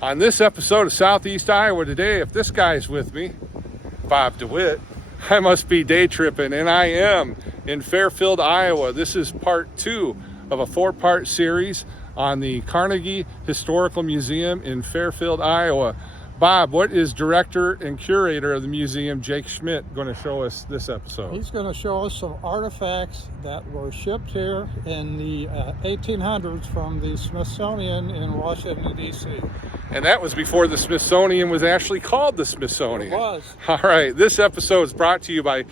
On this episode of Southeast Iowa Today, if this guy's with me, Bob DeWitt, I must be day tripping, and I am in Fairfield, Iowa. This is part 2 of a 4-part series on the Carnegie Historical Museum in Fairfield, Iowa. Bob, what is director and curator of the museum, Jake Schmidt, going to show us this episode? He's going to show us some artifacts that were shipped here in the 1800s from the Smithsonian in Washington, D.C. And that was before the Smithsonian was actually called the Smithsonian. It was. All right, this episode is brought to you by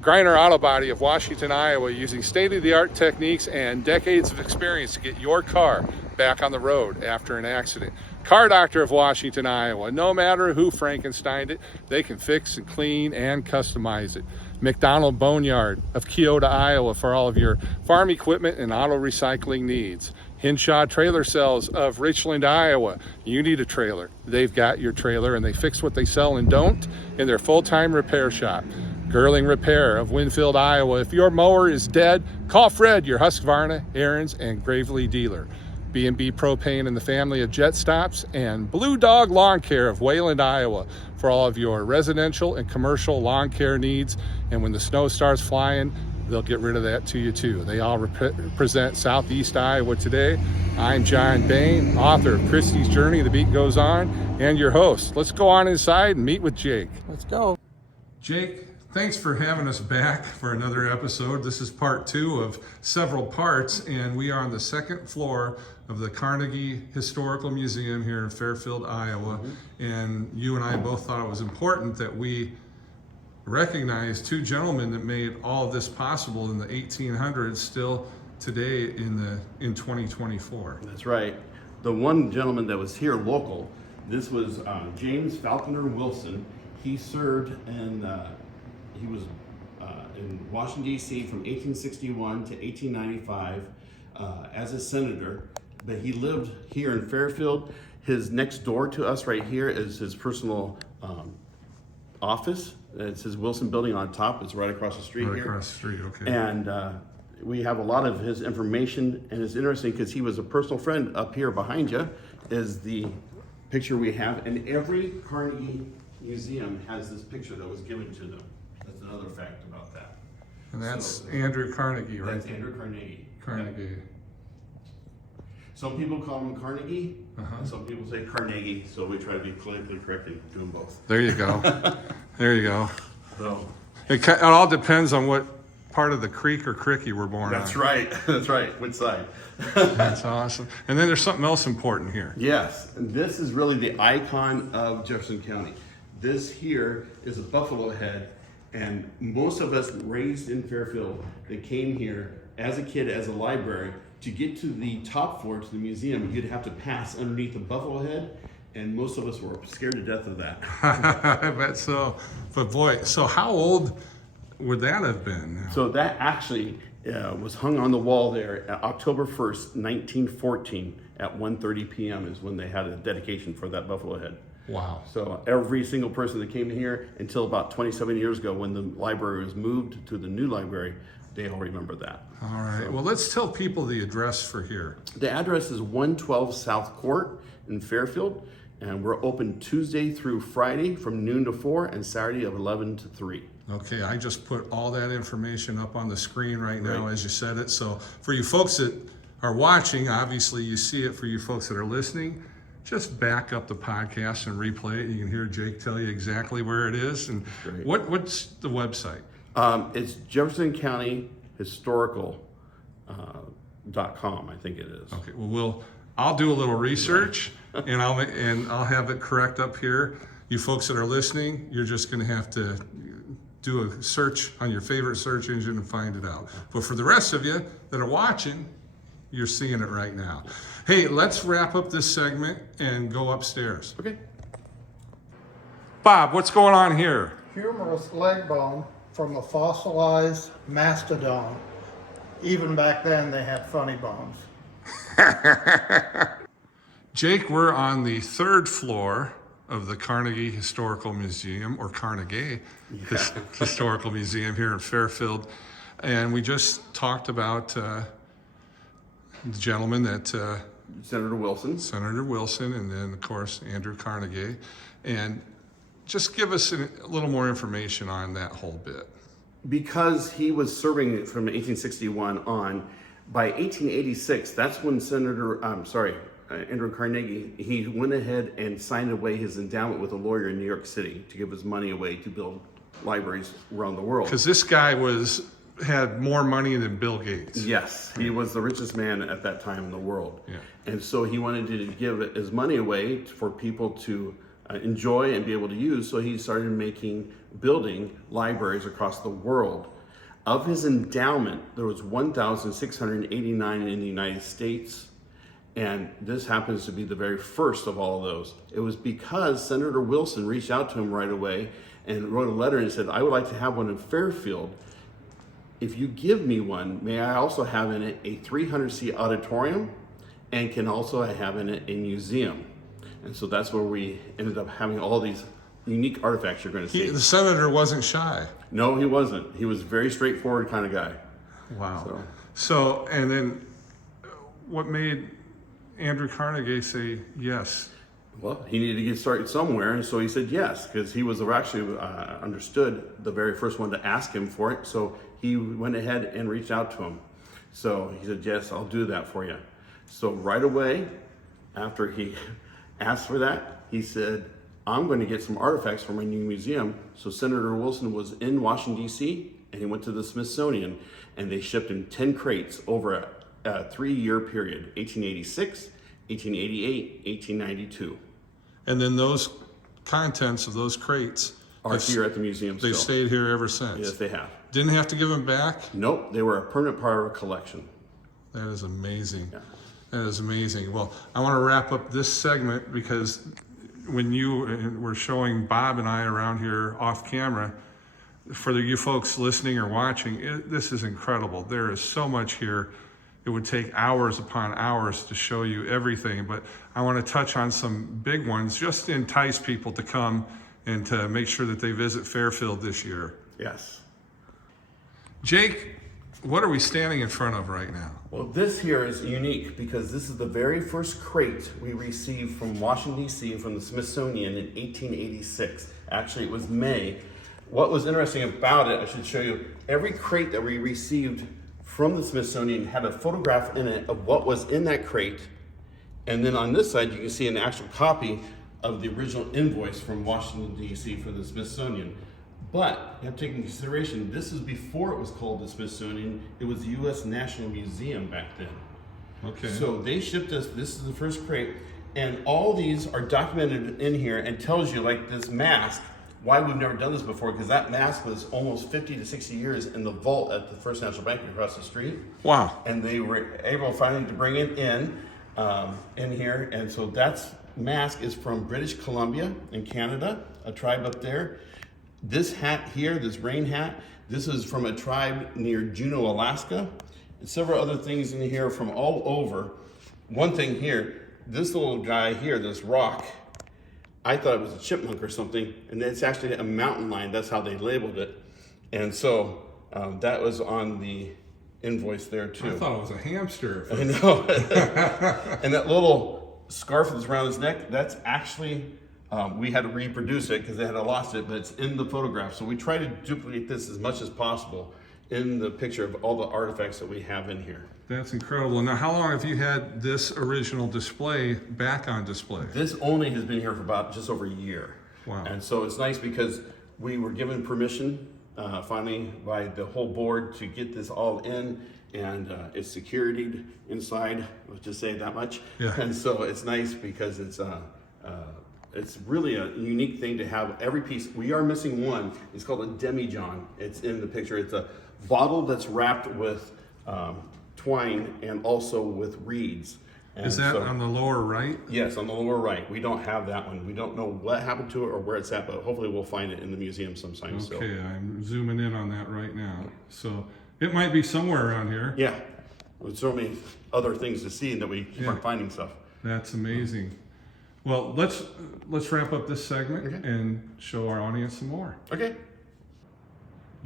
Griner Auto Body of Washington, Iowa, using state-of-the-art techniques and decades of experience to get your car back on the road after an accident. Car Doctor of Washington, Iowa. No matter who Frankensteined it, they can fix and clean and customize it. McDonald Boneyard of Keota, Iowa, for all of your farm equipment and auto recycling needs. Hinshaw Trailer Sales of Richland, Iowa. You need a trailer. They've got your trailer, and they fix what they sell and don't in their full-time repair shop. Girling Repair of Winfield, Iowa. If your mower is dead, call Fred, your Husqvarna, Aaron's, and Gravely dealer. B&B Propane and the family of Jet Stops, and Blue Dog Lawn Care of Wayland, Iowa, for all of your residential and commercial lawn care needs. And when the snow starts flying, they'll get rid of that to you too. They all represent Southeast Iowa Today. I'm John Bain, author of Christie's Journey, The Beat Goes On, and your host. Let's go on inside and meet with Jake. Let's go. Jake, thanks for having us back for another episode. This is part 2 of several parts, and we are on the second floor of the Carnegie Historical Museum here in Fairfield, Iowa. And you and I both thought it was important that we recognize 2 gentlemen that made all of this possible in the 1800s still today in 2024. That's right. The one gentleman that was here local, this was James Falconer Wilson. He served and he was in Washington, D.C. from 1861 to 1895 as a senator, but he lived here in Fairfield. His next door to us right here is his personal office. It's his Wilson building on top. It's right across the street Right here. across the street, okay. And we have a lot of his information, and it's interesting because he was a personal friend. Up here behind you is the picture we have, and every Carnegie museum has this picture that was given to them. That's another fact about that. And that's Andrew Carnegie, right? That's Andrew Carnegie. Carnegie. Some people call him Carnegie, and some people say Carnegie, so we try to be politically correct and do them both. There you go. There you go. So It all depends on what part of the creek or crick you were born that's on. right. That's right. Which side? That's awesome. And then there's something else important here. Yes, and this is really the icon of Jefferson County. This here is a buffalo head, and most of us raised in Fairfield that came here as a kid, as a library, to get to the top floor to the museum, you'd have to pass underneath the buffalo head, and most of us were scared to death of that. I bet so. But boy, so how old would that have been? So that actually was hung on the wall there October 1st, 1914 at 1:30 p.m. is when they had a dedication for that buffalo head. Wow. So every single person that came here until about 27 years ago when the library was moved to the new library, they all remember that. All right. Well, let's tell people the address for here. The address is 112 South Court in Fairfield, and we're open Tuesday through Friday from noon to 4 and Saturday of 11 to 3. Okay, I just put all that information up on the screen right now Right. as you said it. So for you folks that are watching, obviously you see it. For you folks that are listening, just back up the podcast and replay it. You can hear Jake tell you exactly where it is. And Great. what's the website? It's Jefferson County Historical .com, I think it is. Okay, well, I'll do a little research and I'll have it correct up here. You folks that are listening, you're just going to have to do a search on your favorite search engine and find it out. But for the rest of you that are watching, you're seeing it right now. Hey, let's wrap up this segment and go upstairs. Okay. Bob, what's going on here? Humerus leg bone from a fossilized mastodon. Even back then, they had funny bones. Jake, we're on the 3rd floor of the Carnegie Historical Museum, or Carnegie Historical Museum here in Fairfield. And we just talked about the gentleman that Senator Wilson. Senator Wilson, and then of course Andrew Carnegie. And just give us a little more information on that whole bit. Because he was serving from 1861 on, by 1886, that's when Andrew Carnegie, he went ahead and signed away his endowment with a lawyer in New York City to give his money away to build libraries around the world. Because this guy had more money than Bill Gates. Yes, he was the richest man at that time in the world. Yeah. And so he wanted to give his money away for people to enjoy and be able to use. So he started building libraries across the world. Of his endowment, there was 1,689 in the United States. And this happens to be the very first of all of those. It was because Senator Wilson reached out to him right away and wrote a letter and said, I would like to have one in Fairfield. If you give me one, may I also have in it a 300-seat auditorium and can also have in it a museum. And so that's where we ended up having all these unique artifacts you're going to see. The senator wasn't shy. No, he wasn't. He was a very straightforward kind of guy. Wow. So and then what made Andrew Carnegie say yes? Well, he needed to get started somewhere, and so he said yes, because he was actually understood the very first one to ask him for it. So he went ahead and reached out to him. So he said, yes, I'll do that for you. So right away, after he asked for that, he said, I'm going to get some artifacts for my new museum. So Senator Wilson was in Washington, D.C., and he went to the Smithsonian, and they shipped him 10 crates over a 3-year period, 1886, 1888, 1892. And then those contents of those crates Are here at the museum still. They've stayed here ever since. Yes, they have. Didn't have to give them back? Nope, they were a permanent part of a collection. That is amazing. Yeah. That is amazing. Well, I want to wrap up this segment because when you were showing Bob and I around here off camera, for you folks listening or watching, this is incredible. There is so much here. It would take hours upon hours to show you everything, but I want to touch on some big ones just to entice people to come and to make sure that they visit Fairfield this year. Yes. Jake, what are we standing in front of right now? Well, this here is unique because this is the very first crate we received from Washington, D.C. from the Smithsonian in 1886. Actually, it was May. What was interesting about it, I should show you, every crate that we received from the Smithsonian had a photograph in it of what was in that crate. And then on this side, you can see an actual copy of the original invoice from Washington, D.C. for the Smithsonian. But you have to take into consideration, this is before it was called the Smithsonian. It was the U.S. National Museum back then. Okay. So they shipped us, this is the first crate, and all these are documented in here and tells you, like this mask, why we've never done this before, because that mask was almost 50 to 60 years in the vault at the First National Bank across the street. Wow. And they were able finally to bring it in here. And so that mask is from British Columbia in Canada, a tribe up there. This hat here, this rain hat, this is from a tribe near Juneau, Alaska. And several other things in here from all over. One thing here, this little guy here, this rock, I thought it was a chipmunk or something, and it's actually a mountain lion. That's how they labeled it. And so that was on the invoice there too. I thought it was a hamster. I know. And that little scarf that's around his neck, that's actually, we had to reproduce it because they had lost it, but it's in the photograph. So we try to duplicate this as much as possible in the picture of all the artifacts that we have in here. That's incredible. Now, how long have you had this original display back on display? This only has been here for about just over a year. Wow. And so it's nice because we were given permission finally by the whole board to get this all in, and it's securityed inside, let's just say that much. Yeah. And so it's nice because it's really a unique thing to have every piece. We are missing one. It's called a demijohn. It's in the picture. It's a bottle that's wrapped with twine and also with reeds. And Is that on the lower right? Yes, on the lower right. We don't have that one. We don't know what happened to it or where it's at, but hopefully we'll find it in the museum sometime. Okay, I'm zooming in on that right now. So it might be somewhere around here. Yeah, there's so many other things to see that we keep on finding stuff. That's amazing. Well, let's wrap up this segment and show our audience some more. Okay.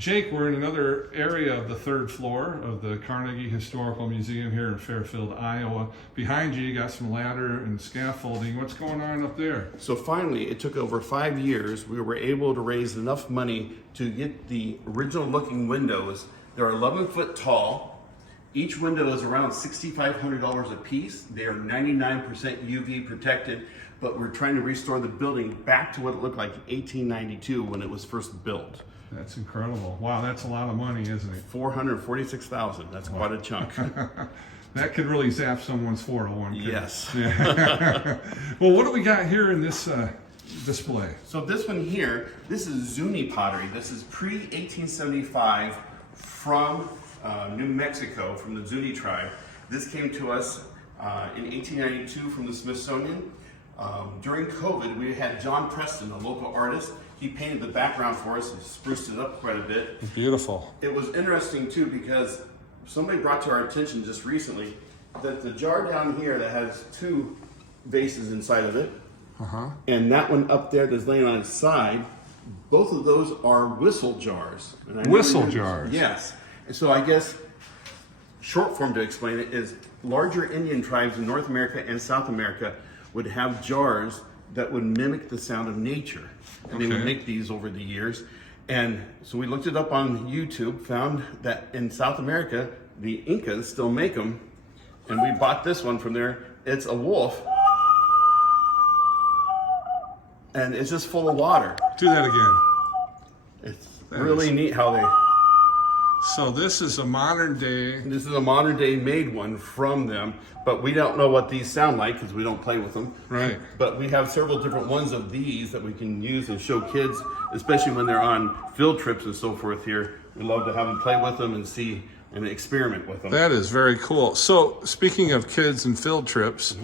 Jake, we're in another area of the third floor of the Carnegie Historical Museum here in Fairfield, Iowa. Behind you, you got some ladder and scaffolding. What's going on up there? So finally, it took over 5 years. We were able to raise enough money to get the original looking windows. They're 11 foot tall. Each window is around $6,500 a piece. They are 99% UV protected, but we're trying to restore the building back to what it looked like in 1892 when it was first built. That's incredible. Wow, that's a lot of money, isn't it? $446,000. That's quite a chunk. That could really zap someone's 401k. Yes. Yeah. Well, what do we got here in this display? So this one here, this is Zuni pottery. This is pre-1875 from New Mexico, from the Zuni tribe. This came to us in 1892 from the Smithsonian. During COVID, we had John Preston, a local artist. He painted the background for us and spruced it up quite a bit. Beautiful. It was interesting too because somebody brought to our attention just recently that the jar down here that has 2 vases inside of it, and that one up there that's laying on its side, both of those are whistle jars. And Whistle jars? Yes. And so I guess short form to explain it is larger Indian tribes in North America and South America would have jars that would mimic the sound of nature. And they would make these over the years. And so we looked it up on YouTube, found that in South America, the Incas still make them. And we bought this one from there. It's a wolf. And it's just full of water. Do that again. It's really neat how they... So this is a modern day... This is a modern day made one from them, but we don't know what these sound like because we don't play with them. Right. But we have several different ones of these that we can use and show kids, especially when they're on field trips and so forth here. We love to have them play with them and see and experiment with them. That is very cool. So speaking of kids and field trips,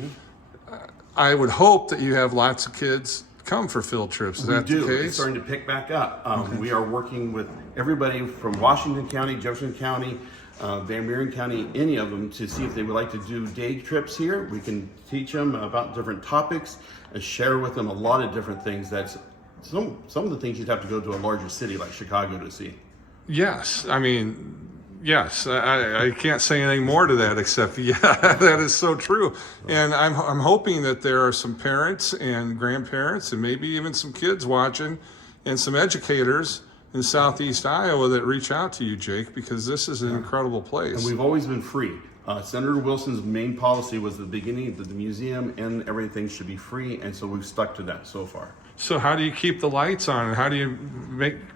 I would hope that you have lots of kids come for field trips. Is that the case? It's starting to pick back up. We are working with everybody from Washington County, Jefferson County, Van Buren County, any of them, to see if they would like to do day trips here. We can teach them about different topics and share with them a lot of different things. That's some of the things you'd have to go to a larger city like Chicago to see. Yes. I mean, yes. I can't say anything more to that except, yeah, that is so true. And I'm hoping that there are some parents and grandparents and maybe even some kids watching and some educators in Southeast Iowa that reach out to you, Jake, because this is an incredible place. And we've always been free. Senator Wilson's main policy was the beginning that the museum and everything should be free, and so we've stuck to that so far. So how do you keep the lights on, and how do you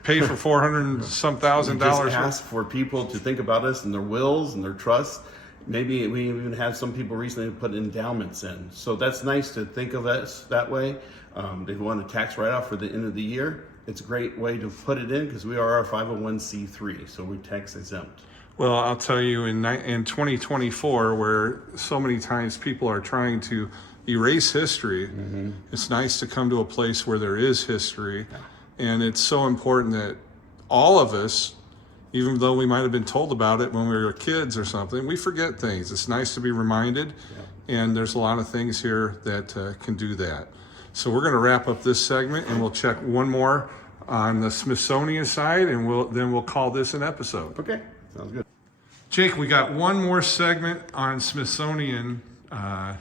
pay for $400 and some thousand dollars? Just ask for people to think about us and their wills and their trusts. Maybe we even had some people recently put endowments in. So that's nice to think of us that way. They want a tax write-off for the end of the year. It's a great way to put it in because we are a 501c3, so we're tax exempt. Well, I'll tell you, in 2024, where so many times people are trying to erase history, it's nice to come to a place where there is history. And it's so important that all of us, even though we might have been told about it when we were kids or something, we forget things. It's nice to be reminded, and there's a lot of things here that can do that. So we're going to wrap up this segment, and we'll check one more on the Smithsonian side, and we'll call this an episode. Okay, sounds good. Jake, we got one more segment on Smithsonian on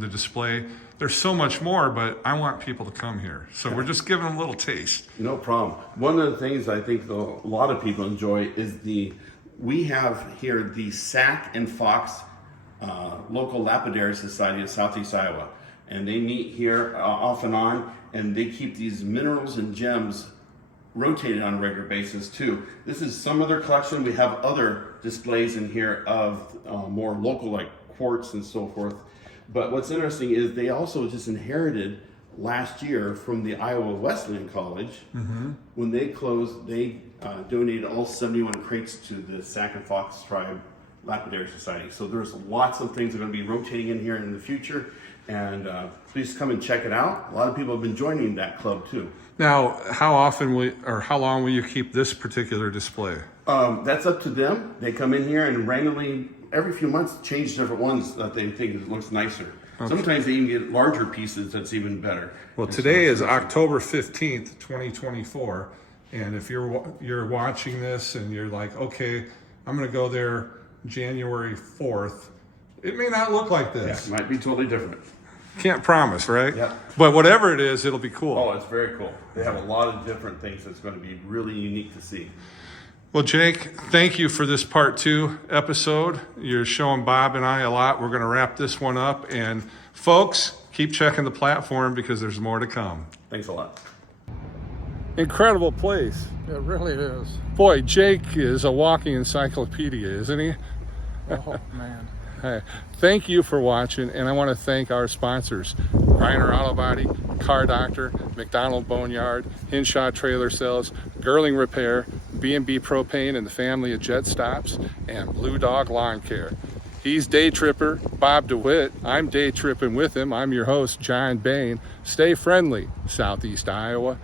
the display. There's so much more, but I want people to come here. So we're just giving them a little taste. No problem. One of the things I think a lot of people enjoy is we have here the Sac and Fox Local Lapidary Society of Southeast Iowa. And they meet here off and on, and they keep these minerals and gems rotated on a regular basis too. This is some of their collection. We have other displays in here of more local, like quartz and so forth. But what's interesting is they also just inherited last year from the Iowa Wesleyan College. When they closed, they donated all 71 crates to the Sac and Fox Tribe Lapidary Society. So there's lots of things that are going to be rotating in here in the future. And please come and check it out. A lot of people have been joining that club too. Now, how long will you keep this particular display? That's up to them. They come in here and randomly, every few months, change different ones that they think looks nicer. Okay. Sometimes they even get larger pieces that's even better. Well, today is October 15th, 2024, And if you're watching this and you're like, okay, I'm going to go there January 4th, it may not look like this. Yeah, might be totally different. Can't promise, right? Yeah. But whatever it is, it'll be cool. Oh, it's very cool. They have a lot of different things that's going to be really unique to see. Well, Jake, thank you for this part 2 episode. You're showing Bob and I a lot. We're going to wrap this one up. And folks, keep checking the platform because there's more to come. Thanks a lot. Incredible place. It really is. Boy, Jake is a walking encyclopedia, isn't he? Oh, man. Hey, thank you for watching, and I want to thank our sponsors, Griner Auto Body, Car Doctor, McDonald Boneyard, Hinshaw Trailer Sales, Girling Repair, B&B Propane and the family of Jet Stops, and Blue Dog Lawn Care. He's Day Tripper, Bob DeWitt. I'm Day Tripping with him. I'm your host, John Bain. Stay friendly, Southeast Iowa.